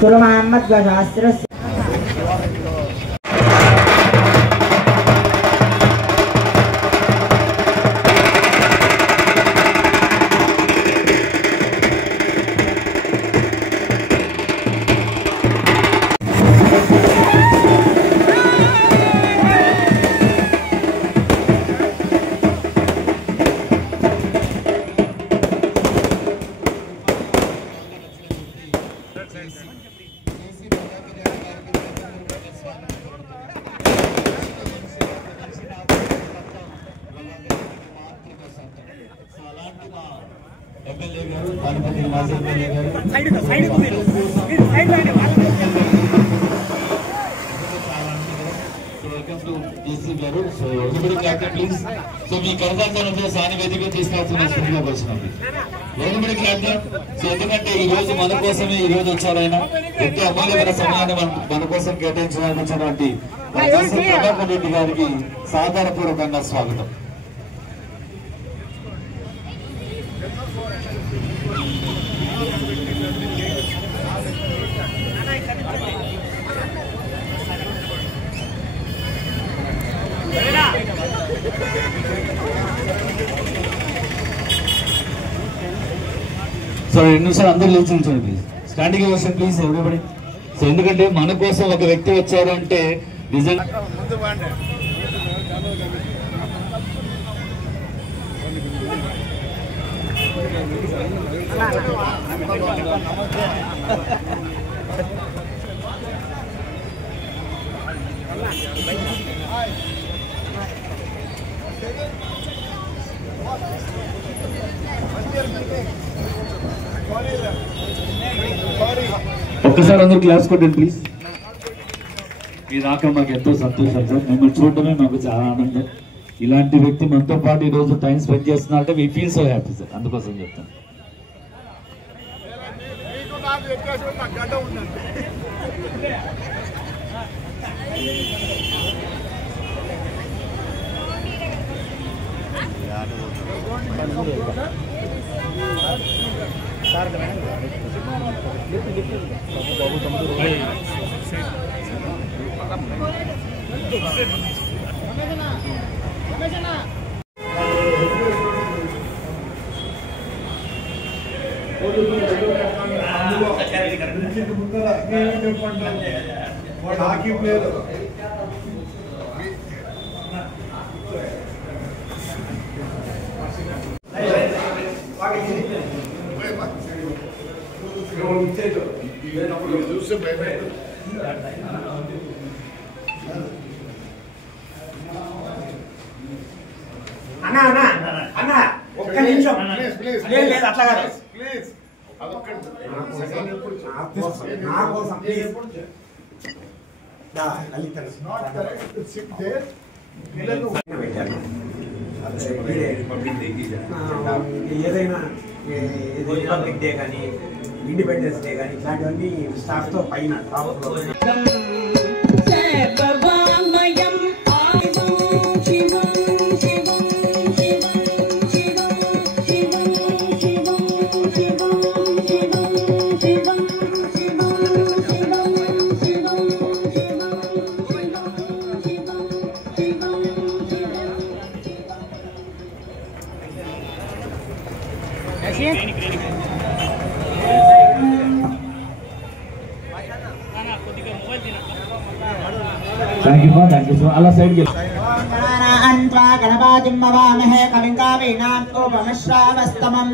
तुलमान्मद्वशास्त्रस्य ఎందుకంటే ఈ రోజు మన కోసమే ఈ రోజు వచ్చారైనా ఎంతో అమూల్యమైన సమయాన్ని మన కోసం కేటాయించినటువంటి ప్రభాకర్ రెడ్డి గారికి సాధారణపూర్వకంగా స్వాగతం. సో 2 నిమిషాలు అందరూ లేచి నిల్చోండి please. Standing ovation please everybody. So ఎందుకంటే మన కోసం ఒక వ్యక్తి వచ్చారు అంటే నిజంగా ఒక్కసారి అందరూ క్లాస్ కొట్టండి ప్లీజ్. మీ రాక మాకు ఎంతో సంతోషం సార్. మిమ్మల్ని చూడటమే మాకు చాలా ఆనందం. ఇలాంటి వ్యక్తి మనతో పాటు ఈరోజు టైం స్పెండ్ చేస్తున్నారంటే we feel so happy sir. అందుకోసం చెప్తాను. హాకీ ప్లేయర్ చూస్తే భయపడే అన్నా అన్నా అన్నా ఒక్క నిమిషం లేదు అట్లా కాదు ప్లీజ్ ఏదైనా రిపబ్లిక్ డే కానీ ఇండిపెండెన్స్ డే కానీ ఇట్లాంటివన్నీ స్టాఫ్ తో పైన థ్యాంక్ యూ సో అలా సైడ్ కవింకావీనామశ్రావస్తమం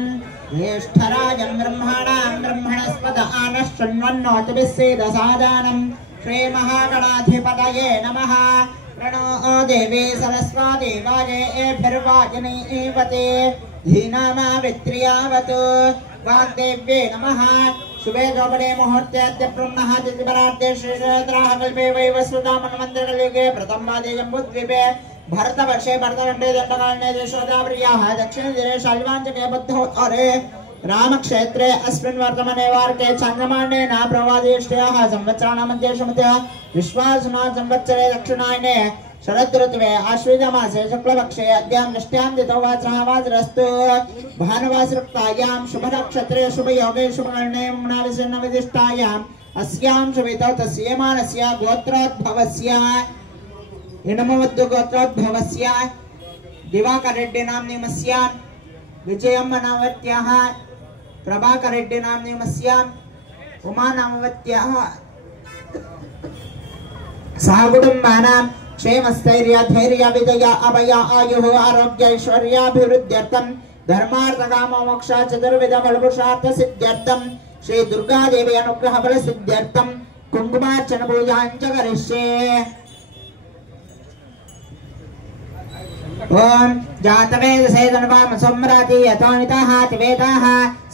జ్యేష్ఠరాజం బ్రహ్మణాం బ్రహ్మణస్పద ఆనశ్చన్వన్నోతిభిస్సేదసాదానం శ్రీమహాగణాధిపతయే నమః. प्रणो देवी सरस्वती वाजेभिर्वाजनीवते धीनामावित्र्यावतु वाग्देव्ये नमः. शुभे द्रौपदे मुहूर्ते ब्रह्मः तिथिपरार्थे श्रीक्षेत्राः कल्पे वैवस्वतामन्वन्तरकलियुगे प्रथमपादे जम्बूद्वीपे भरतवर्षे भरतखण्डे दण्डकारण्ये देशोदावर्याः दक्षिणतीरे शाल्वाञ्चके बुद्धोत्तरे रामक्षेत्रे अस्मिन् वर्तमाने वार्के चन्द्रमाण्डेन प्रवादिष्ट्याः संवत्सराणामध्येषु विश्वासुना संवत्सरे दक्षिणायने शरदृतुवे आश्विजमासे शुक्लपक्षे अद्यां निष्ट्यां दितोवाचः वाजरस्तु भानुवासृक्तायां शुभनक्षत्रे शुभयोगे शुभकर्णे मुनाविषन्नविदिष्टायां अस्यां शुभितो तस्यमानस्य गोत्रोद्भवस्य इनमवद्दु गोत्रोद्भवस्य दिवाकर रेड्डी नाम्नीमस्य विजयम्म नामवत्याः प्रभाकर रेड्डी नाम्नीमस्य उमा नामवत्याः सहकुटुम्बानां क्षेमस्थैर्य धैर्य विजय अभय आयुः आरोग्य ऐश्वर्याभिवृद्ध्यर्थं धर्मार्थकाम मोक्ष चतुर्विध फलपुरुषार्थ सिद्ध्यर्थं श्री दुर्गा देवी अनुग्रह फल सिद्ध्यर्थं कुंकुमार्चन पूजां च करिष्ये। ओम जातवेद सेदनवाम सम्राति यथानिताः तिवेदाः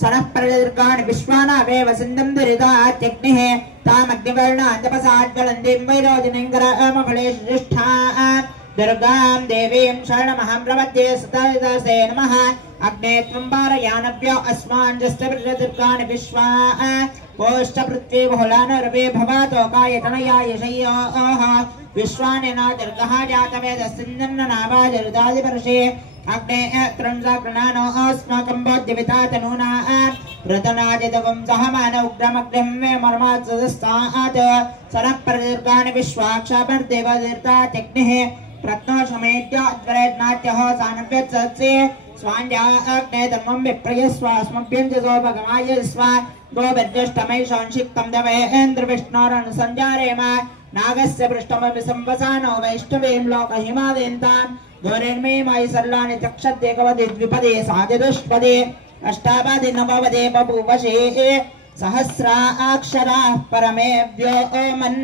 सनः प्रदीर्घाणि विश्वानावेव सिन्धं दुरितात्यग्निः तामग्निवर्णान्तपसाज्वलन्तीं वैरोजनिङ्गरामफलेष्ठा दुर्गां देवीं शरणमहं प्रपद्ये सततसे नमः। अग्ने त्वं पारयानभ्यो अस्मान् जस्तभिर्दुर्गाणि विश्वा पोष्ठ पृथ्वी बहुलानरवे भवातो कायतनया यशयोः विश्वानेन दुर्गः जातवेदस्सिन्धं नावाजरुदादिपर्षे अग्ने त्रंसाग्रणानो अस्माकं बोध्यविता तनूना रतनाजितकं सहमान उग्रमग्निं मे मर्मात्सदस्तात् सनः प्रदीर्घाणि विश्वाक्षापर्देवदीर्घात्यग्निः प्रत्नोषमेत्याद्वरेद्नात्यः सानव्यत्सत्से स्वाञ्जाग्ने धर्मं विप्रयस्वास्मभ्यञ्जसोपगमाय स्वा गोभिर्दुष्टमैषंशिक्तं दवेन्द्रविष्णोरनुसञ्जारेम नागस्य पृष्ठमपि संवसानो वैष्णवीं लोकहिमादेन्तां दोरेण्मे मायि सर्वाणि चक्षद्देकवदे द्विपदे सादिदुष्पदे अष्टापदे नवपदे बभूवशे सहस्राक्षराः परमेभ्यो Oman.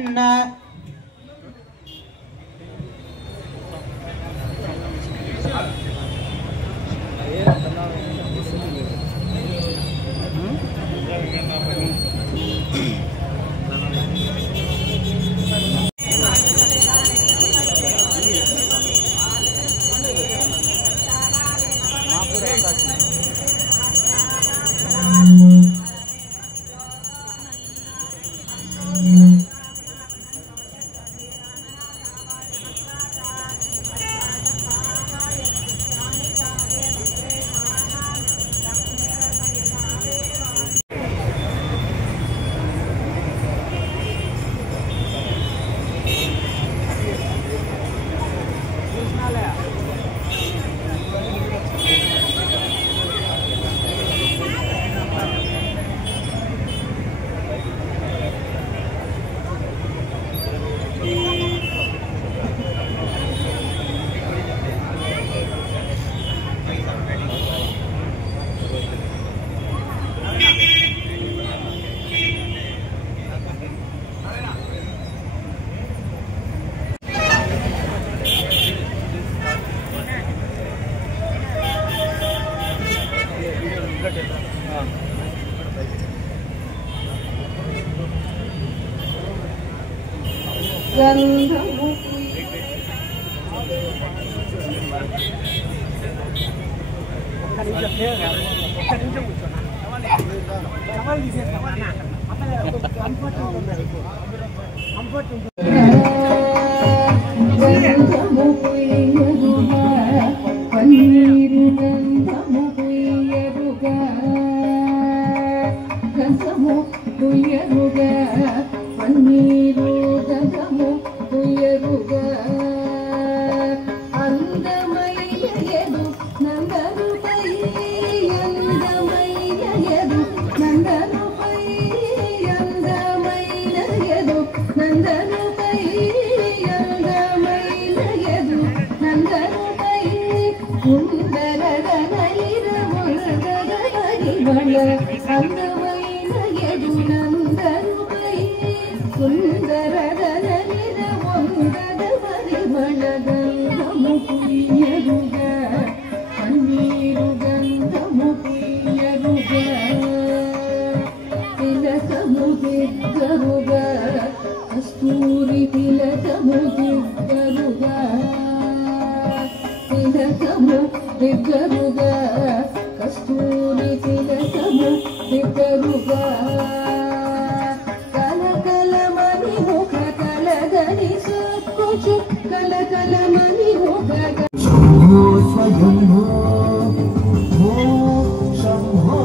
Shambho,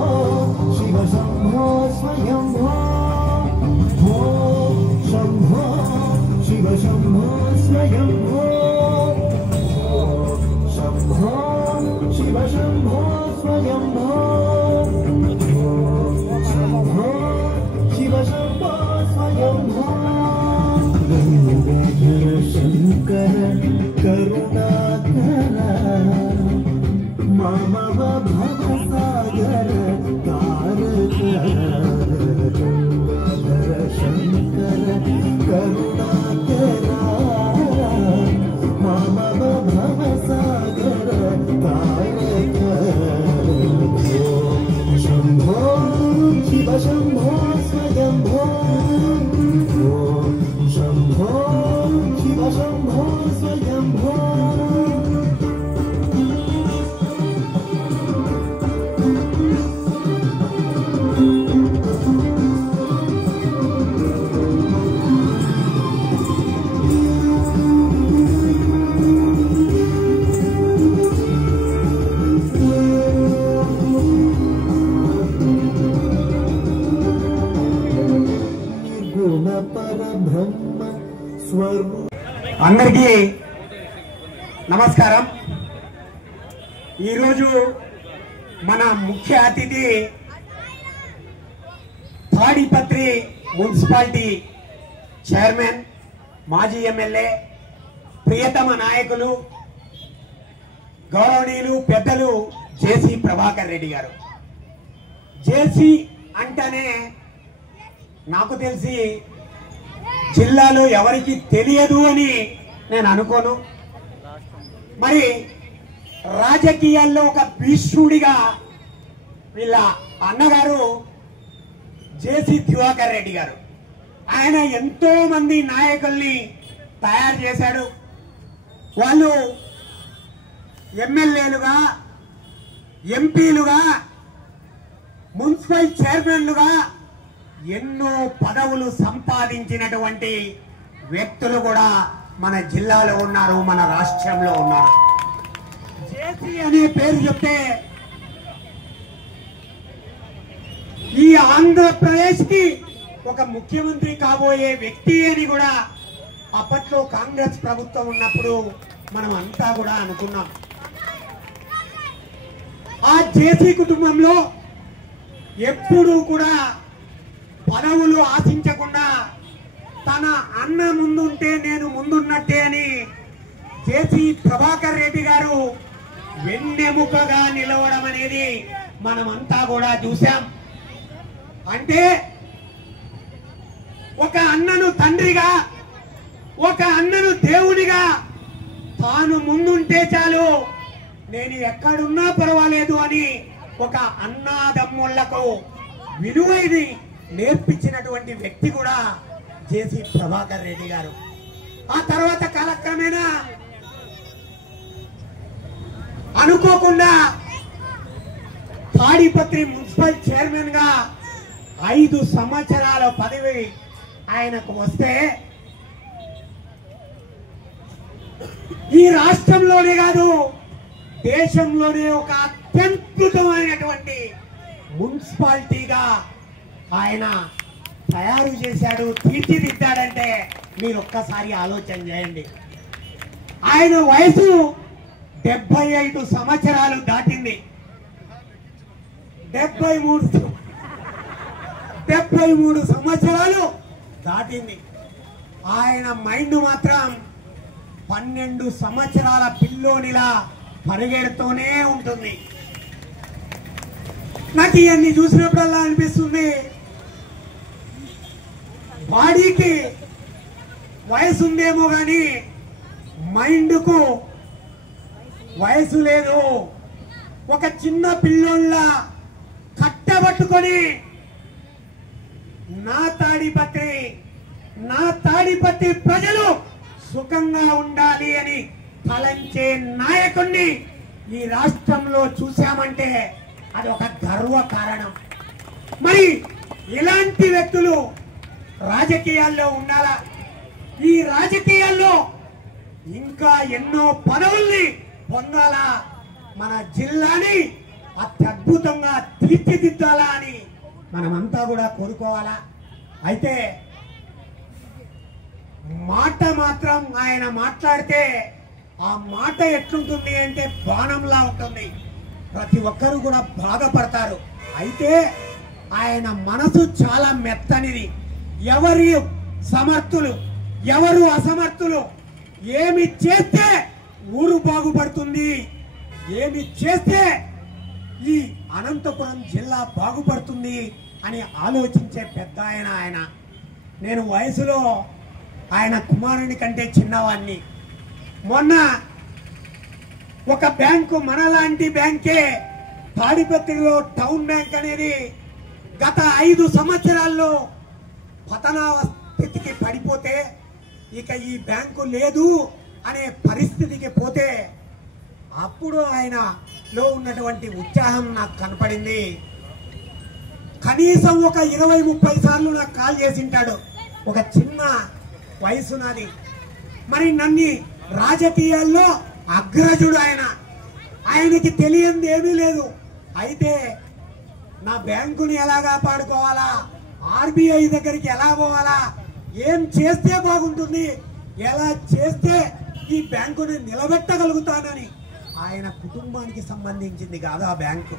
Shiva Shambho, Swayambho, Shiv Shambho स्वयम्भो Shambho Shiv Shambho स्वयम्भो అందరికీ నమస్కారం. ఈరోజు మన ముఖ్య అతిథి తాడిపత్రి మున్సిపాలిటీ చైర్మన్, మాజీ ఎమ్మెల్యే, ప్రియతమ నాయకులు, గౌరవనీయులు పెద్దలు జేసీ ప్రభాకర్ రెడ్డి గారు. జేసీ అంటేనే నాకు తెలిసి జిల్లాలో ఎవరికి తెలియదు అని నేను అనుకోను. మరి రాజకీయాల్లో ఒక భీష్ముడిగా వీళ్ళ అన్నగారు జేసీ దివాకర్ రెడ్డి గారు. ఆయన ఎంతో మంది నాయకుల్ని తయారు చేశాడు. వాళ్ళు ఎమ్మెల్యేలుగా, ఎంపీలుగా, మున్సిపల్ చైర్మన్లుగా ఎన్నో పదవులు సంపాదించినటువంటి వ్యక్తులు కూడా మన జిల్లాలో ఉన్నారు, మన రాష్ట్రంలో ఉన్నారు. జేసీ అనే పేరు చెప్తే ఈ ఆంధ్రప్రదేశ్ కి ఒక ముఖ్యమంత్రి కాబోయే వ్యక్తి అని కూడా అప్పట్లో కాంగ్రెస్ ప్రభుత్వం ఉన్నప్పుడు మనం అంతా కూడా అనుకున్నాం. ఆ జేసీ కుటుంబంలో ఎప్పుడూ కూడా పదవులు ఆశించకుండా తన అన్న ముందుంటే నేను ముందున్నట్టే అని జేసీ ప్రభాకర్ రెడ్డి గారు వెన్నెముకగా నిలవడం అనేది మనమంతా కూడా చూసాం. అంటే ఒక అన్నను తండ్రిగా, ఒక అన్నను దేవునిగా తాను ముందుంటే చాలు, నేను ఎక్కడున్నా పర్వాలేదు అని ఒక అన్నాదమ్ముళ్లకు విలువైది నేర్పించినటువంటి వ్యక్తి కూడా జేసీ ప్రభాకర్ రెడ్డి గారు. ఆ తర్వాత కాలక్రమేణా అనుకోకుండా తాడిపత్రి మున్సిపల్ చైర్మన్ గా 5 సంవత్సరాల పదవి ఆయనకు వస్తే ఈ రాష్ట్రంలోనే కాదు దేశంలోనే ఒక అత్యద్భుతమైనటువంటి మున్సిపాలిటీగా ఆయన తయారు చేశాడు, తీర్చిదిద్దాడంటే మీరు ఒక్కసారి ఆలోచన చేయండి. ఆయన వయసు 75 సంవత్సరాలు దాటింది. 73 సంవత్సరాలు దాటింది. ఆయన మైండ్ మాత్రం 12 సంవత్సరాల పిల్లోనిలా పరిగెడుతూనే ఉంటుంది. నాకు ఇవన్నీ చూసినప్పుడల్లా అనిపిస్తుంది, బాడీకి వయసు ఉందేమో కానీ మైండ్కు వయసు లేదు. ఒక చిన్న పిల్లోళ్ళ కట్టబట్టుకొని నా తాడిపత్రి ప్రజలు సుఖంగా ఉండాలి అని తలంచే నాయకుణ్ణి ఈ రాష్ట్రంలో చూశామంటే అది ఒక గర్వ కారణం. మరి ఇలాంటి వ్యక్తులు రాజకీయాల్లో ఉండాలా? ఈ రాజకీయాల్లో ఇంకా ఎన్నో పదవుల్ని పొందాలా? మన జిల్లాని అత్యద్భుతంగా తీర్చిదిద్దాలా అని మనమంతా కూడా కోరుకోవాలా? అయితే మాట మాత్రం ఆయన మాట్లాడితే ఆ మాట ఎట్లుంటుంది అంటే బాణంలా ఉంటుంది. ప్రతి ఒక్కరు కూడా బాధపడతారు. అయితే ఆయన మనసు చాలా మెత్తనిది. ఎవరి సమర్థులు, ఎవరు అసమర్థులు, ఏమి చేస్తే ఊరు బాగుపడుతుంది, ఏమి చేస్తే ఈ అనంతపురం జిల్లా బాగుపడుతుంది అని ఆలోచించే పెద్ద ఆయన. నేను వయసులో ఆయన కుమారుని కంటే చిన్నవాణ్ణి. మొన్న ఒక బ్యాంకు, మనలాంటి బ్యాంకే తాడిపత్రిలో టౌన్ బ్యాంక్ అనేది గత 5 సంవత్సరాల్లో పతనావస్థితికి పడిపోతే ఇక ఈ బ్యాంకు లేదు అనే పరిస్థితికి పోతే అప్పుడు ఆయనలో ఉన్నటువంటి ఉత్సాహం నాకు కనపడింది. కనీసం ఒక 20-30 సార్లు నాకు కాల్ చేసింటాడు. ఒక చిన్న వయసు నాది, మరి నన్ను రాజకీయాల్లో అగ్రజుడు ఆయనకి తెలియంది ఏమీ లేదు. అయితే నా బ్యాంకుని ఎలా కాపాడుకోవాలా, ఆర్బీఐ దగ్గరికి ఎలా పోవాలా, ఏం చేస్తే బాగుంటుంది, ఎలా చేస్తే ఈ బ్యాంకుని నిలబెట్టగలుగుతానని ఆయన కుటుంబానికి సంబంధించింది కాదు ఆ బ్యాంకు.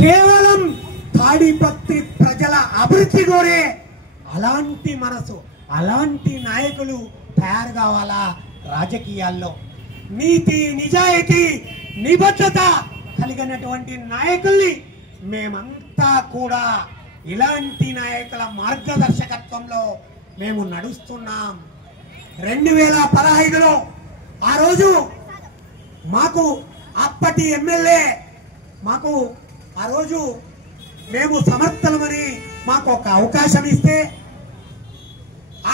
కేవలం తాడిపత్రి ప్రజల అభివృద్ధి కోరే అలాంటి మనసు, అలాంటి నాయకులు తయారు కావాలా రాజకీయాల్లో. నీతి, నిజాయితీ, నిబద్ధత కలిగినటువంటి నాయకుల్ని మేమంతా కూడా ఇలాంటి నాయకుల మార్గదర్శకత్వంలో మేము నడుస్తున్నాం. 2015లో ఆ రోజు మాకు అప్పటి ఎమ్మెల్యే మాకు ఆ రోజు మేము సమర్థలమని మాకు ఒక అవకాశం ఇస్తే,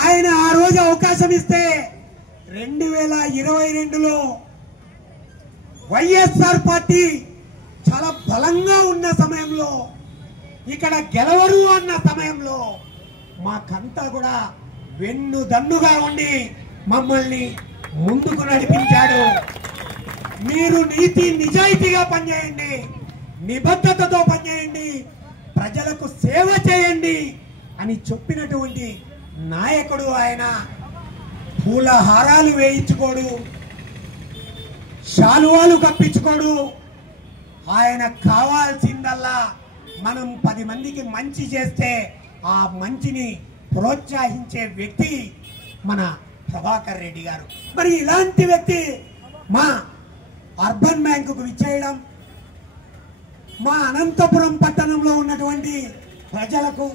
ఆయన ఆ రోజు అవకాశం ఇస్తే 2022లో వైఎస్ఆర్ పార్టీ చాలా బలంగా ఉన్న సమయంలో, ఇక్కడ గెలవరు అన్న సమయంలో మాకంతా కూడా వెన్నుదన్నుగా ఉండి మమ్మల్ని ముందుకు నడిపించాడు. మీరు నీతి నిజాయితీగా పనిచేయండి, నిబద్ధతతో పనిచేయండి, ప్రజలకు సేవ చేయండి అని చెప్పినటువంటి నాయకుడు ఆయన. పూల హారాలు వేయించుకోడు, శాలువాలు కప్పించుకోడు. ఆయన కావాల్సిందల్లా మనం 10 మందికి మంచి చేస్తే ఆ మంచిని ప్రోత్సహించే వ్యక్తి మన ప్రభాకర్ రెడ్డి గారు. మరి ఇలాంటి వ్యక్తి మా అర్బన్ బ్యాంకుకు విచ్చేయడం, మా అనంతపురం పట్టణంలో ఉన్నటువంటి ప్రజలకు,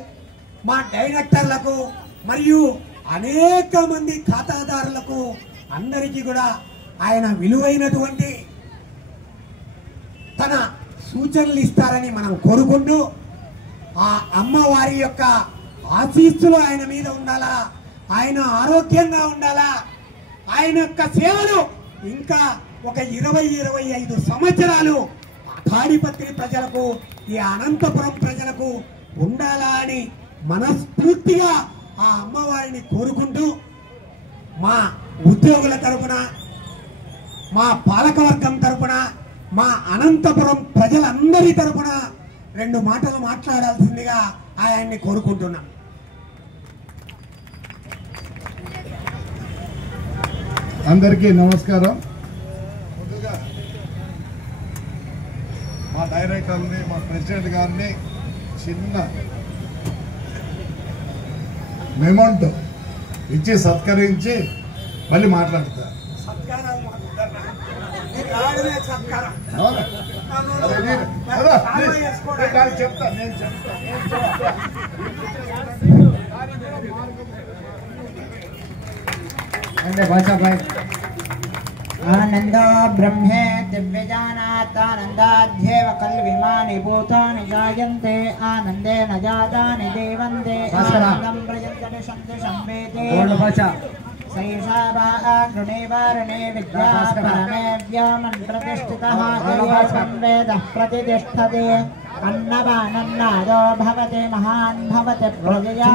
మా డైరెక్టర్లకు మరియు అనేక మంది ఖాతాదారులకు అందరికీ కూడా ఆయన విలువైనటువంటి తన సూచనలు ఇస్తారని మనం కోరుకుంటూ, ఆ అమ్మవారి యొక్క ఆశీస్సులు ఆయన మీద ఉండాలా, ఆయన ఆరోగ్యంగా ఉండాలా, ఆయన యొక్క సేవలు ఇంకా ఒక 20-25 సంవత్సరాలు తాడిపత్రి ప్రజలకు, ఈ అనంతపురం ప్రజలకు ఉండాలా అని మనస్ఫూర్తిగా ఆ అమ్మవారిని కోరుకుంటూ, మా ఉద్యోగుల తరపున, మా పాలకవర్గం తరపున, మా అనంతపురం ప్రజలందరి తరపున 2 మాటలు మాట్లాడాల్సిందిగా ఆయన్ని కోరుకుంటున్నాం. అందరికీ నమస్కారం. ముందుగా మా డైరెక్టర్ని, మా ప్రెసిడెంట్ గారిని చిన్న మెమోంటో ఇచ్చి సత్కరించి మళ్ళీ మాట్లాడతారు. చెప్తా నేను చెప్తా आनंदो ब्रह्मे दिव्यजानात्मानन्दाध्येव कल्विमानि भूतानि जायन्ते आनंदे न जातानि देवन्ते आनन्दं प्रयन्तति सन्ति संवेदे सैषा वा गृणेवारणे विद्या परमेव्योमन् प्रतिष्ठितः संवेदः प्रतिष्ठते अन्नपानन्नादो भवति महान् भवति प्रजया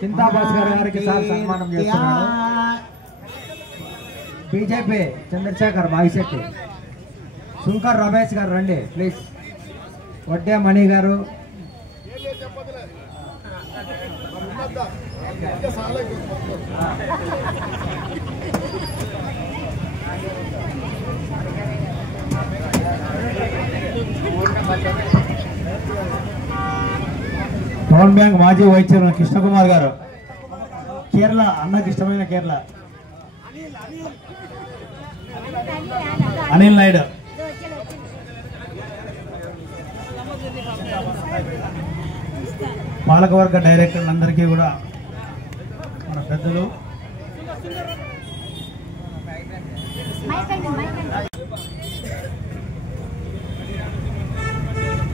చింతా భాస్కర్ గారికి సార్ సన్మానం చేస్తున్నారు. బీజేపీ చంద్రశేఖర్ బాయిశెట్టి, శంకర్ రమేష్ గారు రండి ప్లీజ్, వడ్డే మణి గారు, టౌన్ బ్యాంక్ మాజీ వైస్ చైర్మన్ కృష్ణకుమార్ గారు, కేరళ అన్నకి ఇష్టమైన కేరళ అనిల్ నాయుడు, పాలకవర్గ డైరెక్టర్లందరికీ కూడా మన పెద్దలు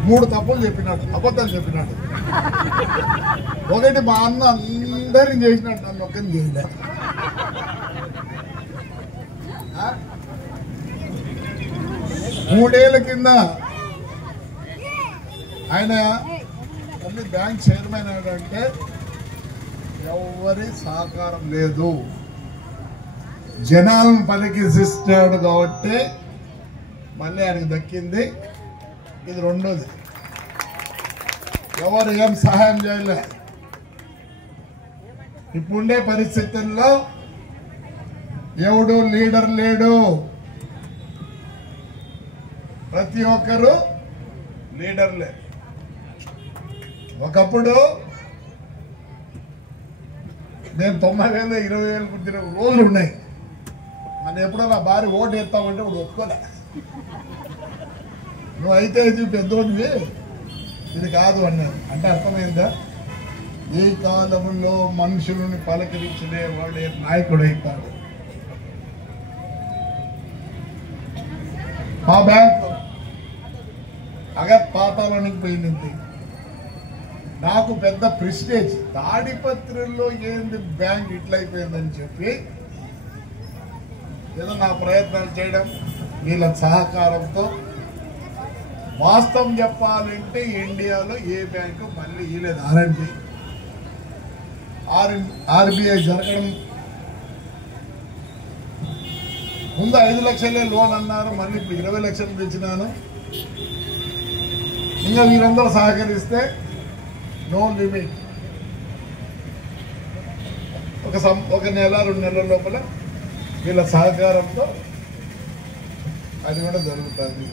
3 తప్పులు చెప్పినాడు, అబద్ధాలు చెప్పినాడు. ఒకటి మా అన్న అందరిని చేసినట్టు నన్ను ఒక్కరిని చేయలే. 3 ఏళ్ల కింద ఆయన మళ్ళీ బ్యాంక్ చైర్మన్ అయ్యాడంటే ఎవరి సహకారం లేదు, జనాలను పలికిస్తాడు కాబట్టి మళ్ళీ ఆయనకు దక్కింది. ఇది రెండోది, ఎవరు ఏం సహాయం చేయలే. ఇప్పుడుండే పరిస్థితుల్లో ఎవడు లీడర్ లేడు, ప్రతి ఒక్కరు లీడర్లే. ఒకప్పుడు నేను 90,000 20,000 కుట్టిన రోజులు ఉన్నాయి. మన ఎప్పుడో నా భార్య ఓటు ఎత్తామంటే ఇప్పుడు ఒప్పుకోలే. నువ్వు అయితే పెద్దోడివి, ఇది కాదు అన్నారు. అంటే అర్థమైందా? ఈ కాలంలో మనుషులని పలకరించే వాడే నాయకుడు అవుతాడు. మా బ్యాంక్ అగత్ పాతాలోనికి పోయింది. నాకు పెద్ద ప్రెస్టేజ్, తాడిపత్రిలో ఏంది బ్యాంక్ ఇట్లయిపోయిందని చెప్పి ఏదో నా ప్రయత్నాలు చేయడం, వీళ్ళ సహకారంతో. వాస్తవం చెప్పాలంటే ఇండియాలో ఏ బ్యాంకు మళ్ళీ ఇవ్వలేదు. ఆర్బీఐ జరగడం ముందు 5 లక్షలే లోన్ అన్నారు, మళ్ళీ ఇప్పుడు 20 లక్షలు తెచ్చినాను. ఇంకా వీరందరూ సహకరిస్తే నో లిమిట్. ఒక నెల 2 నెలల లోపల వీళ్ళ సహకారంతో అది కూడా జరుగుతుంది.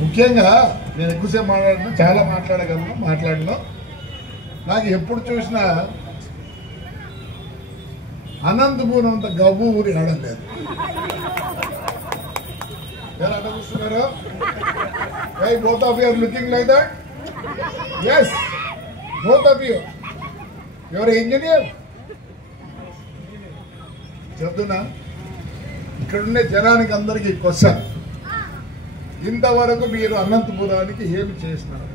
ముఖ్యంగా నేను ఎక్కువసేపు మాట్లాడినా, చాలా మాట్లాడినా నాకు ఎప్పుడు చూసినా అనంతపూర్ అంత గబ్బు ఊరి ఆడలేదు. ఎవరు అట్లా చూస్తున్నారు? Why both of you are looking like that? Yes, both of you. You are an engineer. చెప్తున్నా, ఇక్కడుండే జనానికి అందరికీ క్వశ్చన్, ఇంతవరకు మీరు అనంతపురానికి ఏమి చేసినారు?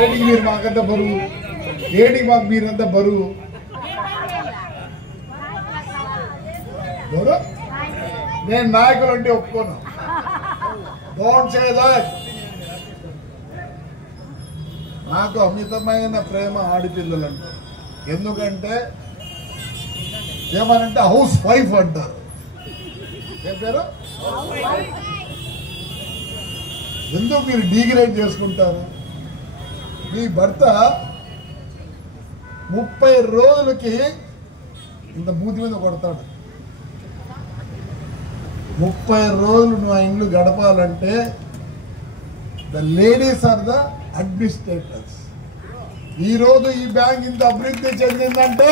ఏడికి మీరు మాకంత బరువు, ఏడికి మాకు మీరంత బరువు? నేను నాయకులు అంటే ఒప్పుకోను. Don't say that. నాకు అమితమైన ప్రేమ ఆడపిల్లలంటే. ఎందుకంటే ఏమనంటే హౌస్ వైఫ్ అంటారు. ఏం పేరు? ఎందుకు మీరు డిగ్రేడ్ చేసుకుంటారు? మీ భర్త 30 రోజులకి ఇంత మూతి మీద కొడతాడు. 30 రోజులు నువ్వు ఆ ఇల్లు గడపాలంటే the ladies are the administrators. ఈరోజు ఈ బ్యాంక్ ఇంత అభివృద్ధి చెందిందంటే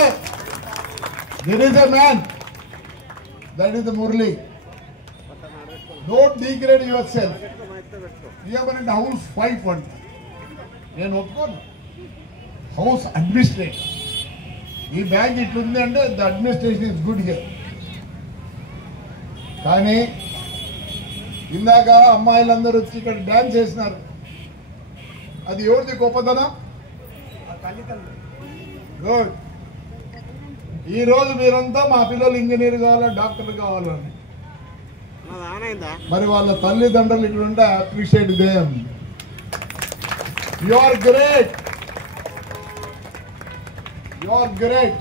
there is a man, that is the Murali. Don't degrade yourself. ఏమనంటే హౌస్ వైఫ్ అంట. నేను ఒప్పుకోను. House administrator. ఈ బ్యాంక్ ఇట్లుంది అంటే the administration is good here. కానీ ఇందాక అమ్మాయిలందరూ వచ్చి ఇక్కడ డ్యాన్స్ చేసినారు. అది ఎవరిది గొప్పతనం? గుడ్. ఈరోజు మీరంతా మా పిల్లలు ఇంజనీర్ కావాలా, డాక్టర్ కావాలని, మరి వాళ్ళ తల్లిదండ్రులు ఇక్కడ ఉంటే appreciate them. You are great, you are great.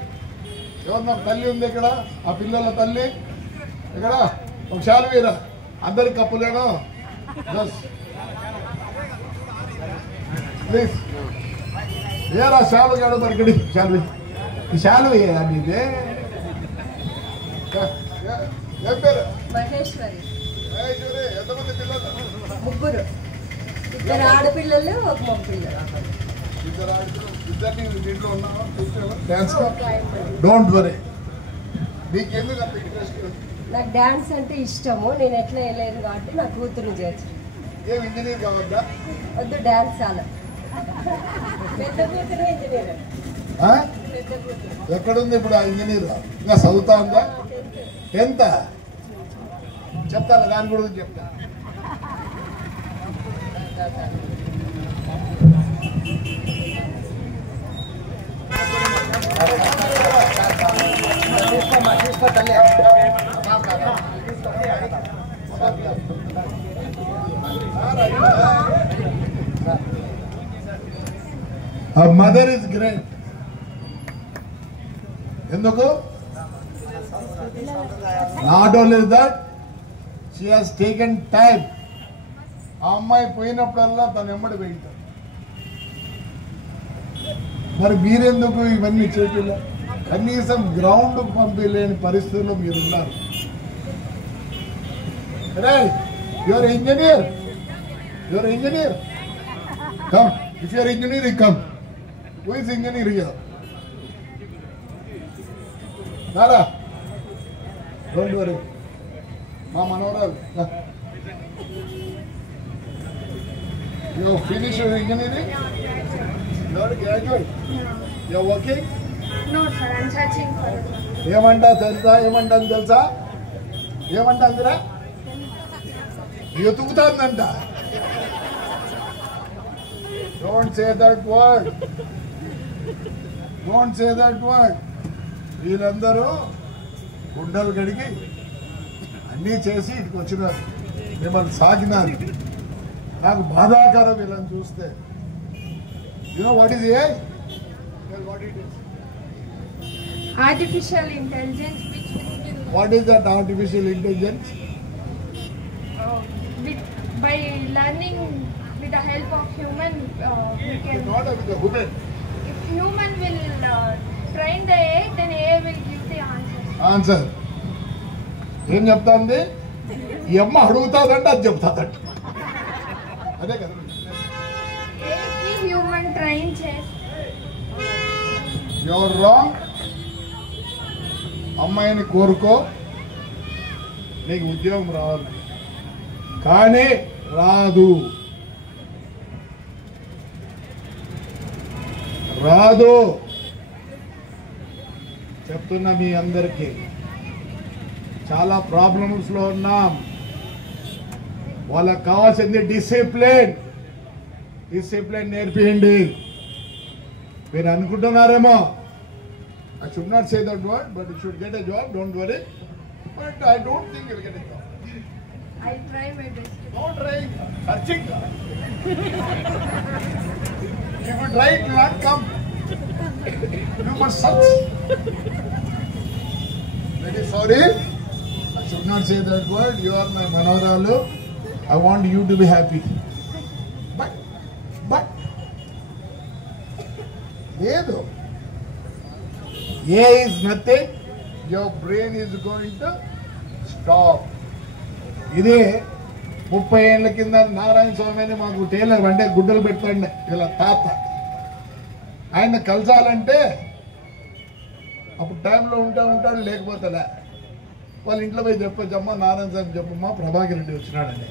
ఎవరు నాకు తల్లి ఉంది ఇక్కడ? ఆ పిల్లల తల్లి ఇక్కడ ఒక శాలువీరా, అందరికి కప్పులేను ప్లీజ్. ఏరా శాలు కాడు మరి ఇక్కడ శాలువీ, ఈ శాలువీ మీదే. ఏం పేరు? మహేశ్వరి. మహేశ్వరి. ఎంతమంది పిల్లలు? 3. 2 ఆడపిల్లలు, 1 మగ పిల్లలు. ఇద్దరిని దీంట్లో ఉన్నావా? డాన్స్. Don't worry. నీకు ఎందుకు అంత ఇంట్రెస్ట్? నాకు డాన్స్ అంటే ఇష్టము. నేను ఎట్లా వేయలేను కాబట్టి నా కూతురుని చేర్చు. ఏం ఇంజనీర్ కావద్దా? వద్దు, డాన్స్ చాలా. పెద్ద కూతురు ఇంజనీర్. పెద్ద కూతురు ఎక్కడుంది ఇప్పుడు ఆ ఇంజనీర్? ఇంకా చదువుతా ఉందా? 10th చెప్తాను, దాని గురించి చెప్తా. Her mother is great. ఎందుకు? Not only that, she has taken time. ఆ అమ్మాయి పోయినప్పుడల్లా తను ఎమ్మడి వెళ్తాడు. మరి మీరెందుకు ఇవన్నీ చేయట్లే? కనీసం గ్రౌండ్ పంపించలేని పరిస్థితుల్లో మీరున్నారు. Your engineer, your engineer, come. If your engineer, come. Who is engineer here? రారా, డోంట్ వరీ. మా మనవరాలు, you finish your engineering? You are graduate? You are working? No sir, I am searching for it. ఏమంటా తెలుసా? ఏమంటాను తెలుసా? ఏమంటాందిరా? ఎతుకుతాందంట. Don't say that word. Don't say that word. వీళ్ళందరూ గుండెలు కడిగి అన్నీ చేసి ఇటుకు వచ్చినారు, మిమ్మల్ని సాగినారు. నాకు బాధాకరం వీళ్ళని చూస్తే. You know what is AI? Well, what it is? Artificial intelligence, which will What is that artificial intelligence? by learning with the help of human, we can. Not with the human. If human will train the AI, then AI will give the answer. Answer ఏం చెప్తాంది? ఈ అమ్మ అడుగుతాదంటే అది చెప్తాదంట. అదే కదా. AI human train చేస్తే. Your wrong. అమ్మాయిని కోరుకో, నీకు ఉద్యోగం రావాలి, కానీ రాదు. రాదు చెప్తున్నా మీ అందరికీ. చాలా ప్రాబ్లమ్స్లో ఉన్నాం. వాళ్ళకి కావాల్సింది డిసిప్లిన్. డిసిప్లిన్ నేర్పియండి. మీరు అనుకుంటున్నారేమో, I should not say that word, but you should get a job, don't worry. But I don't think you'll get a job. I'll try my best. Don't try searching. If you try, it will not come. You must search. Very sorry. I should not say that word. You are my Manoralu. I want you to be happy. But, లేదు. A is nothing. Your brain is going to stop. ఇదే 30 ఏళ్ల కింద నారాయణ స్వామి అని మాకు tailor అంటే గుడ్డలు పెడతాండే వీళ్ళ తాత. ఆయన కలసాలంటే అప్పుడు టైంలో ఉంటాడు, లేకపోతే వాళ్ళ ఇంట్లో పోయి చెప్పమ్మా, నారాయణ స్వామి చెప్పమ్మా, ప్రభాకర్ రెడ్డి వచ్చినాడని.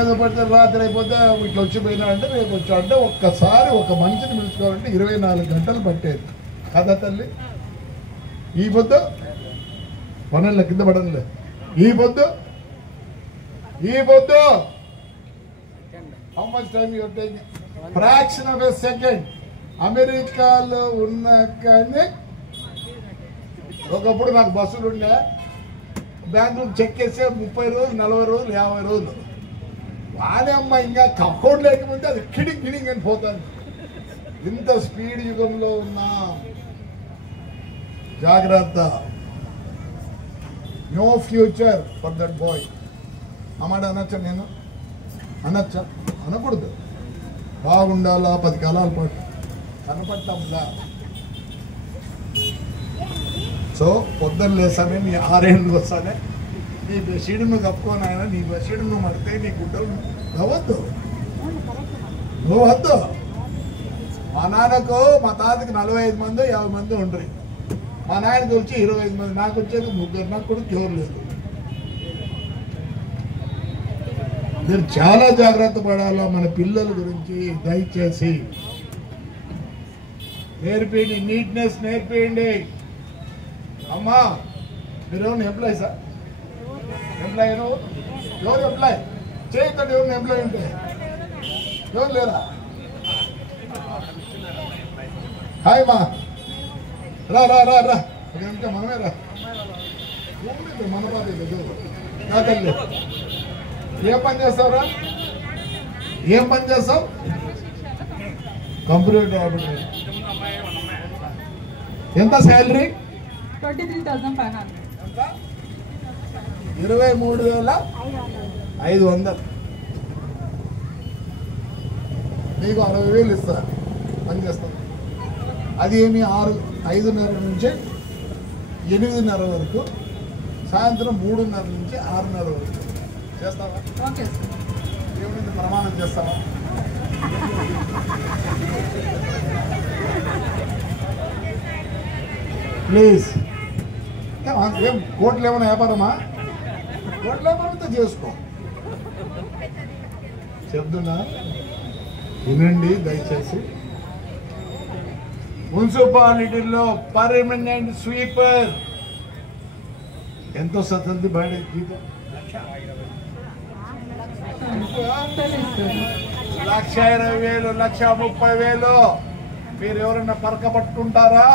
ఏదో పడితే రాత్రి అయిపోతే ఇట్లా వచ్చిపోయినాడంటే రేపు వచ్చాడంటే ఒక్కసారి ఒక మనిషిని పిలుచుకోవాలంటే 24 గంటలు పట్టేది కదా తల్లి. ఈ పొద్దు పనుల కింద పడలే. ఈ పొద్దు how much time your taking? Fraction of a second. అమెరికాలో ఉన్న కానీ ఒకప్పుడు నాకు బస్సులు ఉండే, బ్యాంకు చెక్ చేస్తే 30 రోజులు, 40 రోజులు, 50 రోజులు. వాడే అమ్మ ఇంకా అకౌంట్ లేకపోతే అది కిడింగ్ అని పోతాను. ఇంత స్పీడ్ యుగంలో ఉన్నా జాగ్రత్త. No future for that boy. అమ్మాట అనొచ్చా? నేను అనొచ్చా? అనకూడదు. బాగుండాలా 10 కాలాల పాటు కనపడతాంలా. సో పొద్దున్న లేసానే నీ 6 ఏళ్ళకి వస్తానే నీ బెషీడును కప్పుకొని ఆయన, నీ బెషీడును మడితే నీ గుడ్డలు నవ్వద్దు. మా నాన్నకు మా తాతకి 45 మంది 50 మంది ఉండరు. మా నాయనకి వచ్చి 25 మంది, నాకు వచ్చేది 3. నాకు కూడా క్యూర్ లేదు. మీరు చాలా జాగ్రత్త పడాలా మన పిల్లల గురించి. దయచేసి నేర్పియండి, నీట్నెస్ నేర్పియండి. అమ్మా మీరు ఎంప్లాయీ సార్? ఎంప్లాయీ ఎవరు? ఎంప్లాయీ చేయతాడు ఎవరిని ఎంప్లాయ్ ఎవరు లేరా? హాయ్ మా రా రా రా రా ఇంకా మనమే రా మన బాధ నా తల్లి. ఏం పని చేస్తావురా? ఏం పని చేస్తావు? Computer operator. ఎంత శాలరీ? 23,500. 23,500. మీకు 60,000 ఇస్తా పని చేస్తాం. అది ఏమి 5:30 నుంచి 8:30 వరకు, సాయంత్రం 3:30 నుంచి 6:30 వరకు చేస్తావా? ఏమైంది ప్రమాణం చేస్తావా? ప్లీజ్. ఏం కోట్లు ఏమైనా వ్యాపారమా? కోట్ల వ్యాపారంతో చేసుకో. చెప్తున్నా వినండి దయచేసి. మున్సిపాలిటీలో పర్మనెంట్ స్వీపర్ ఎంతో సతంది బయట జీతం 1,20,000, 1,30,000. మీరు ఎవరైనా పరక పట్టుకుంటారా?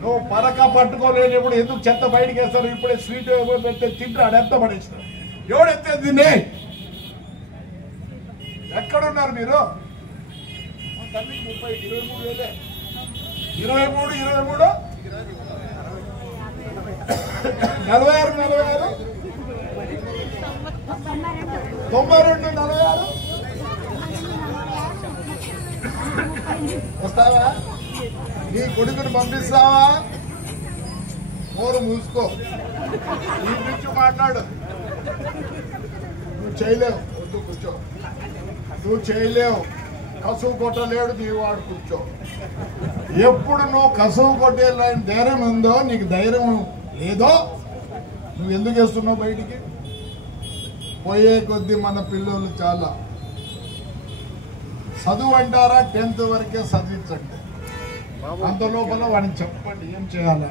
నువ్వు పరక పట్టుకోలేనప్పుడు ఎందుకు చెత్త బయటకు వేస్తారు? ఇప్పుడే స్వీట్ పెడితే తింటాడు, ఎంత పడేస్తారు. ఎవడెత్తేది దీన్ని? ఎక్కడున్నారు మీరు? 23, 23, 46, 46, 92, 46. వస్తావా? నీ కొడుకుని పంపిస్తావా? నోరు మూసుకో, నీ గురించి మాట్లాడు. నువ్వు చేయలేవు, వద్దు కూర్చో. నువ్వు చేయలేవు, కసువు కొట్టలేడు నీ వాడు, కూర్చో. ఎప్పుడు నువ్వు కసువు కొట్టేలాంటి ధైర్యం ఉందో, నీకు ధైర్యం లేదో, నువ్వు ఎందుకు వేస్తున్నావు బయటికి? పోయే కొద్దీ మన పిల్లలు చాలా చదువు అంటారా? 10th వరకే చదివించండి. అంత లోపల వాడిని చెప్పండి ఏం చేయాలా.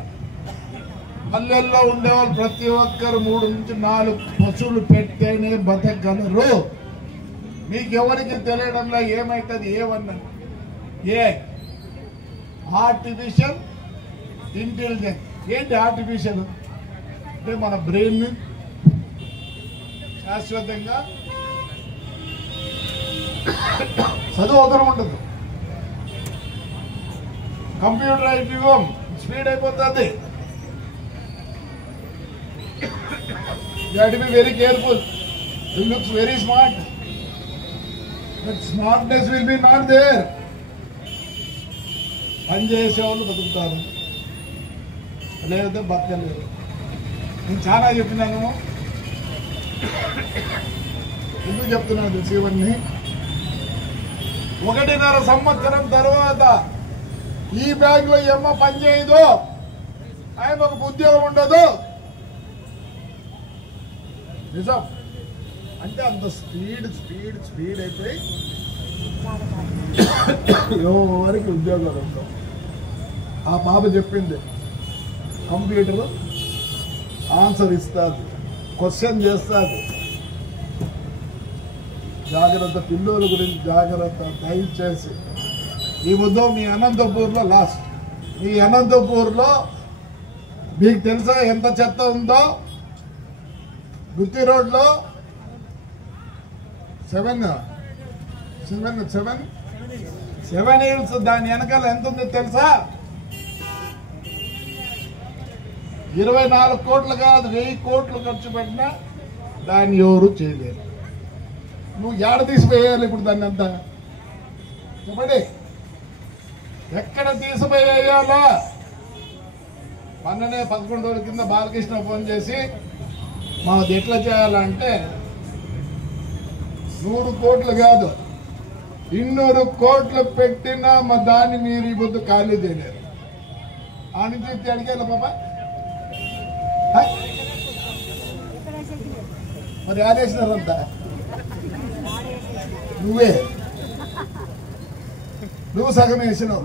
పల్లెల్లో ఉండేవాళ్ళు ప్రతి ఒక్కరు 3 నుంచి 4 పశువులు పెట్టేనే బతకగలరు. మీకెవరికి తెలియడంలో ఏమవుతుంది? ఏమన్నా ఆర్టిఫిషియల్ ఇంటెలిజెన్స్. ఏంటి ఆర్టిఫిషియల్ అంటే? మన బ్రెయిన్ శాశ్వతంగా చదువు అవసరం ఉండదు. కంప్యూటర్ అయిపోయాం, స్పీడ్ అయిపోతుంది. You have to be very careful. You looks very smart, but smartness will be not there. పని చేసే వాళ్ళు బతుకుతారు, లేకపోతే బతకలేరు. నేను చాలా చెప్పినాను. ఎందుకు చెప్తున్నాను తెలుసు? ఇవన్నీ 1.5 సంవత్సరం తర్వాత ఈ బ్యాంక్ లో ఏమో పని చేయదు, ఆయన ఒక ఉద్యోగం ఉండదు. నిజం అంటే అంత స్పీడ్ అయిపోయి ఎవరికి ఉద్యోగాలు ఉంటాం. ఆ పాప చెప్పింది, కంప్యూటర్ ఆన్సర్ ఇస్తుంది, క్వశ్చన్ చేస్తుంది. జాగ్రత్త, పిల్లల గురించి జాగ్రత్త దయచేసి. ఈ ఉద్యోగం మీ అనంతపూర్లో లాస్ట్. ఈ అనంతపూర్లో మీకు తెలుసా ఎంత చెత్త ఉందో? గుత్తి రోడ్లో 7 hills, దాని వెనకాల ఎంత ఉందో తెలుసా? 24 కోట్లు కాదు, 1000 కోట్లు ఖర్చు పెట్టినా దాన్ని ఎవరు చేయలేరు. నువ్వు ఏడ తీసిపోయేయాలి ఇప్పుడు దాన్ని అంతా? చెప్పండి, ఎక్కడ తీసిపోయేయాలా? మొన్ననే 11 రోజుల కింద బాలకృష్ణ ఫోన్ చేసి మాది ఎట్లా చేయాలంటే 100 కోట్లు కాదు 200 కోట్లు పెట్టినా మా దాన్ని మీరు ఈ పొద్దు ఖాళీ చేయలేరు. ఆ నుంచి అడిగేలా పాప మరి ఆదేశినారంతా నువ్వు సగం వేసినావు.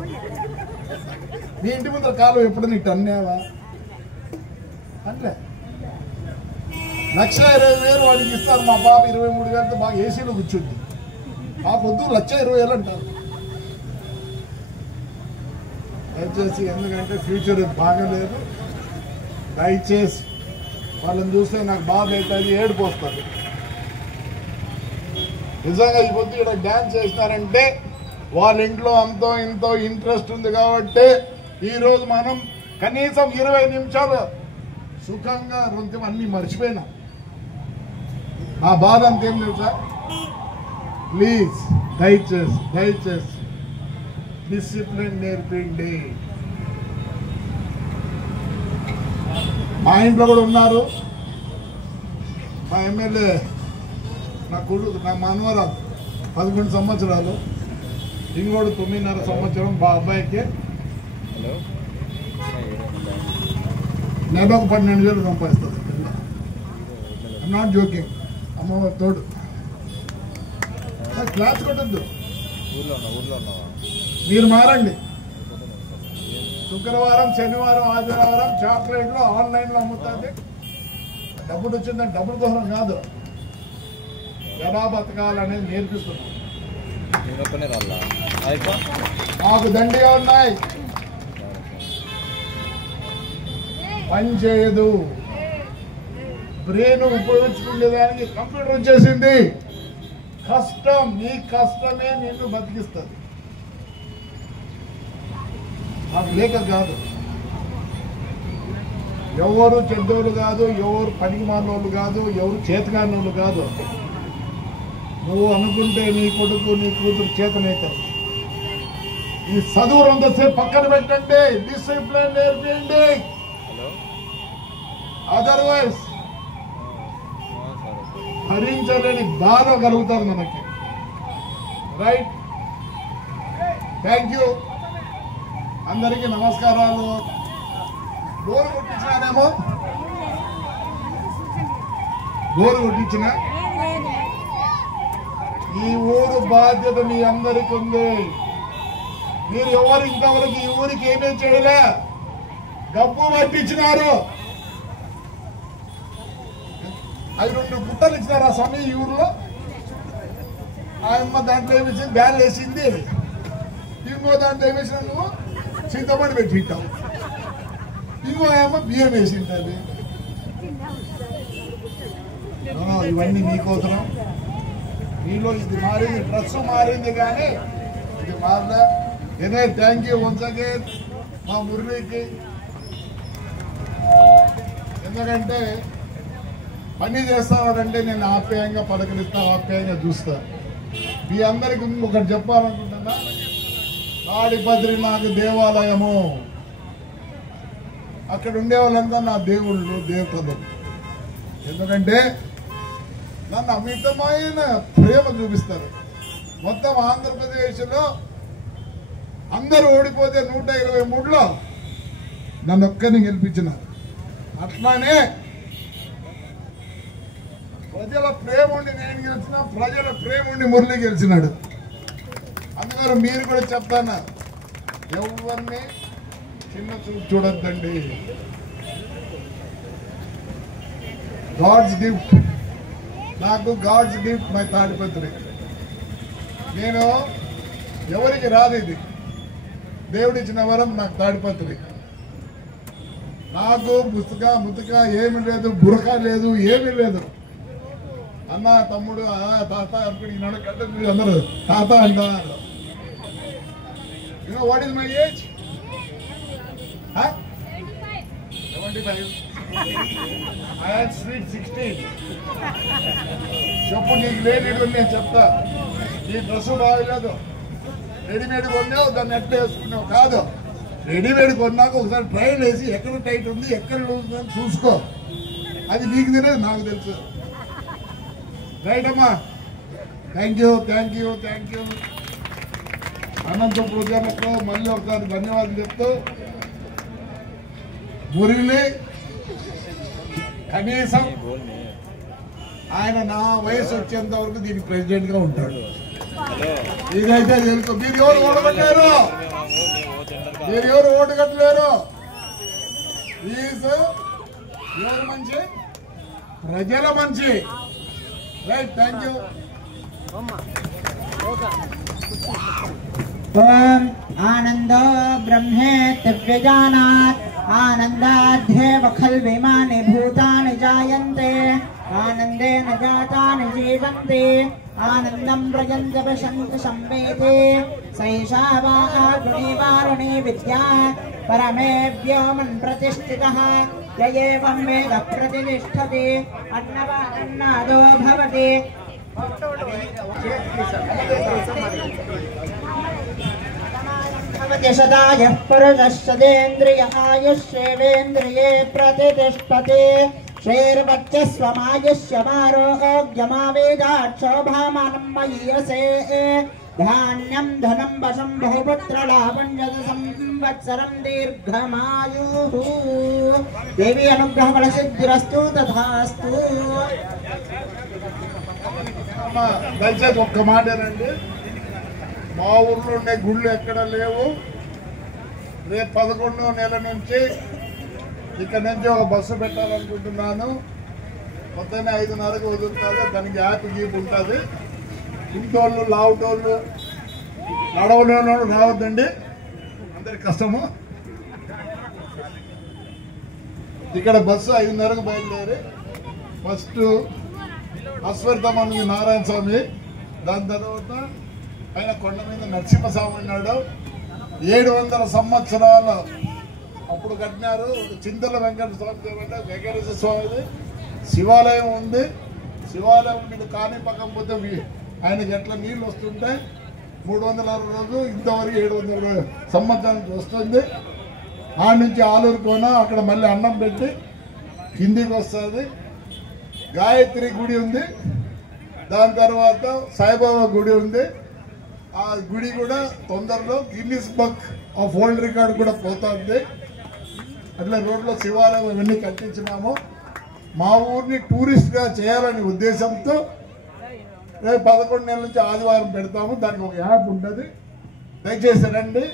నీ ఇంటి ముందర కాలం ఎప్పుడు నీకు అన్నావా? అంటే 1,20,000 వాడికి ఇస్తారు. మా బాబు 23,000తో బాగా ఏసీలో కూర్చుంది. ఆ పొద్దు 1,20,000 అంటారు. దయచేసి, ఎందుకంటే ఫ్యూచర్ బాగలేదు. దయచేసి వాళ్ళని చూస్తే నాకు బాధ అవుతుంది, ఏడుపు వస్తుంది. నిజంగా ఈ పొద్దు ఇక్కడ డ్యాన్స్ చేసినారంటే వాళ్ళ ఇంట్లో అంతో ఇంతో ఇంట్రెస్ట్ ఉంది కాబట్టి ఈరోజు మనం కనీసం 20 నిమిషాలు సుఖంగా రొంతం అన్ని మర్చిపోయినా. ఆ బాధ అంతేం తెలుసా? ప్లీజ్ దయచేసి డిసిప్లిన్ నేర్పిండి. మా ఇంట్లో కూడా ఉన్నారు. మా ఎమ్మెల్యే నా కొడుకు, నా మనవరాలు 11 సంవత్సరాలు, ఇంకోటి 9.5 సంవత్సరం. మా అబ్బాయికి నెలకు 12,000 సంపాదిస్తుంది. I'm not joking. అమ్మవారి తోడు. క్లాస్ కొట్టద్దు, మీరు మారండి. శుక్రవారం, శనివారం, ఆదివారం చాక్లెట్లు ఆన్లైన్లో అమ్ముతుంది. డబ్బులు వచ్చిందని డబ్బుల కోసం కాదు, ఎలా బతకాలనేది నేర్పిస్తున్నాం. మాకు దండిగా ఉన్నాయి, పని చేయదు. బ్రెయిన్ ఉపయోగించుకునేదానికి కంప్యూటర్ వచ్చేసింది. కష్టం, నీ కష్టమే నిన్ను బతికిస్తుంది. నాకు లేక కాదు. ఎవరు చెడ్డోళ్ళు కాదు, ఎవరు పనికి మాలోళ్ళు కాదు, ఎవరు చేతగానోళ్ళు కాదు. నువ్వు అనుకుంటే నీ కొడుకు, నీ కూతురు చేతనవుతారు. ఈ చదువు అంతసేపు పక్కన పెట్టండి, డిసిప్లిన్ నేర్పిండి. అదర్వైజ్ భరించలేని బాధ కలుగుతారు మనకి. రైట్? Thank you. అందరికీ నమస్కారాలు. బోరు కొట్టించినానేమో, బోరు కొట్టించిన. ఈ ఊరు బాధ్యత మీ అందరికీ ఉంది. మీరు ఎవరు ఇంతవరకు ఈ ఊరికి ఏమేం చేయలే, గబ్బు పట్టించినారు. అవి 2 గుట్టలు ఇచ్చినారు ఆ స్వామి ఈ ఊర్లో. ఆయమ్మ దాంట్లో ఏమేసి బ్యాన్ వేసింది, ఇంకో దాంట్లో ఏమేసిన నువ్వు చింతపండు పెట్టింటావు, ఇంకో ఏమో బియ్యం వేసింది. అది ఇవన్నీ మీకోసరం. మీలో ఇది మారింది, డ్రెస్ మారింది కానీ ఇది మారలే. ఎనే థ్యాంక్ యూ వన్స్ అగైన్ మా మురళికి. ఎందుకంటే పని చేస్తానంటే నేను ఆప్యాయంగా పలకరిస్తా, ఆప్యాయంగా చూస్తా. మీ అందరికీ ఒకటి చెప్పాలనుకుంటున్నా. తాడిపత్రి నాకు దేవాలయము. అక్కడ ఉండే వాళ్ళంతా నా దేవుళ్ళు, దేవతలు. ఎందుకంటే నన్ను అమితమైన ప్రేమ చూపిస్తారు. మొత్తం ఆంధ్రప్రదేశ్లో అందరూ ఓడిపోతే 123లో నన్ను ఒక్కరిని గెలిపించినారు. అట్లానే ప్రజల ప్రేమ ఉండి నేను గెలిచిన, ప్రజల ప్రేమ ఉండి మురళి గెలిచినాడు. అందుకని మీరు కూడా చెప్తాను, ఎవరిని చిన్న చూపు చూడొద్దండి. గాడ్స్ గిఫ్ట్, నాకు గాడ్స్ గిఫ్ట్ మై తాడిపత్రి. నేను ఎవరికి రాదు, ఇది దేవుడిచ్చిన వరం నాకు తాడిపత్రి. నాకు ముతక ఏమి లేదు, బురక లేదు, ఏమీ లేదు. అన్న, తమ్ముడు, తాత అనుకుని కట్ట అందరూ తాత అంటున్నారు. What is my age? 75. I have sweet 16. చెప్పు, నీకు లేనిడు నేను చెప్తా. నీ డ్రెస్ బాగలేదు, రెడీమేడ్ కొన్నావు, దాన్ని ఎట్లా వేసుకున్నావు కాదు. రెడీమేడ్ కొన్నాక ఒకసారి ట్రైల్ వేసి ఎక్కడ టైట్ ఉంది, ఎక్కడ లూజ్ ఉందని చూసుకో. అది నీకు తెలియదు, నాకు తెలుసు. రైట్ అమ్మా? Thank you. అనంత ప్రజలకు మళ్ళీ ఒకసారి ధన్యవాదాలు చెప్తూ, మురళి కనీసం ఆయన నా వయసు వచ్చేంత వరకు దీనికి ప్రెసిడెంట్ గా ఉంటాడు. ఇదైతే తెలుసు. మీరు ఎవరు ఓడగట్టలేరు, ఎవరు మంచి ప్రజల మంచి. Right, thank you. ఓం ఆనందో బ్రహ్మేత్యవ్యజానాత్ ఆనందాధ్యేవ ఖల్విమాని భూతాని జాయంతే ఆనందేన జాతాని జీవంతి ఆనందం ప్రజంత పశంతి సంవేతే సైషా వా గుణీవారుణీ విద్యా పరమే వ్యోమన్ ప్రతిష్ఠితః య ఏవం వేద ప్రతిష్ఠతి అన్నవాన్నాదో భవతి. శతాయః పురుషశ్చదేంద్రియ ఆయుష్యేవేంద్రియే ప్రతిష్ఠతే శ్రీర్వచ్చస్వమాయుష్యమారోగ్యమావేదాక్షోభామానం మయీయసే ధాన్యం ధనం వశం బహుపుత్రలాభం యద సంవత్సరం దీర్ఘమాయుః. దేవి అనుగ్రహ ఫల సిద్ధిరస్తు తథాస్తు. దయచేసి ఒక్క మాటేనండి. మా ఊర్లో ఉండే గుళ్ళు ఎక్కడ లేవు. రేపు 11వ నెల నుంచి ఇక్కడ నుంచి ఒక బస్సు పెట్టాలనుకుంటున్నాను. మొత్తం 5:30కు వదులుతుంది. దానికి యాప్ గీప్ ఉంటుంది. ఇంటోళ్ళు లావుటోళ్ళు నడవలేని రావద్దండి, అందరికి కష్టము. ఇక్కడ బస్సు 5:30కు బయలుదేరి ఫస్ట్ అశ్వర్థమని నారాయణ స్వామి, దాని తర్వాత ఆయన కొండ మీద నరసింహస్వామి ఉన్నాడు. 700 సంవత్సరాల అప్పుడు కట్టినారు. చింతల వెంకట స్వామి దేవంటే వెంకటేశ్వర స్వామిది శివాలయం ఉంది. శివాలయం మీద కాని పక్కన పోతే ఆయనకి ఎట్లా నీళ్ళు వస్తుంటే 360 రోజు ఇంతవరకు 700 సంవత్సరానికి వస్తుంది. ఆ నుంచి ఆలూరు కోన అక్కడ మళ్ళీ అన్నం పెట్టి కిందికి వస్తుంది. గాయత్రి గుడి ఉంది. దాని తర్వాత సాయిబాబా గుడి ఉంది. ఆ గుడి కూడా తొందరలో Guinness book of world record కూడా పోతుంది. అట్లా రోడ్లో శివాలయం ఇవన్నీ కట్టించినాము. మా ఊరిని టూరిస్ట్గా చేయాలనే ఉద్దేశంతో రేపు 11 నెలల నుంచి ఆదివారం పెడతాము. దానికి ఒక యాప్ ఉంటుంది, దయచేసి రండి.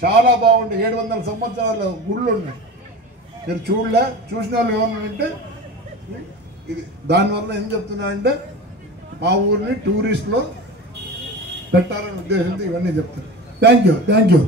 చాలా బాగుంది. 700 సంవత్సరాల గుళ్ళు ఉన్నాయి. మీరు చూసిన వాళ్ళు ఏమన్నా అంటే ఇది. దానివల్ల ఏం చెప్తున్నా అంటే మా ఊరిని టూరిస్ట్లో పెట్టాలనే ఉద్దేశంతో ఇవన్నీ చెప్తాను. Thank you.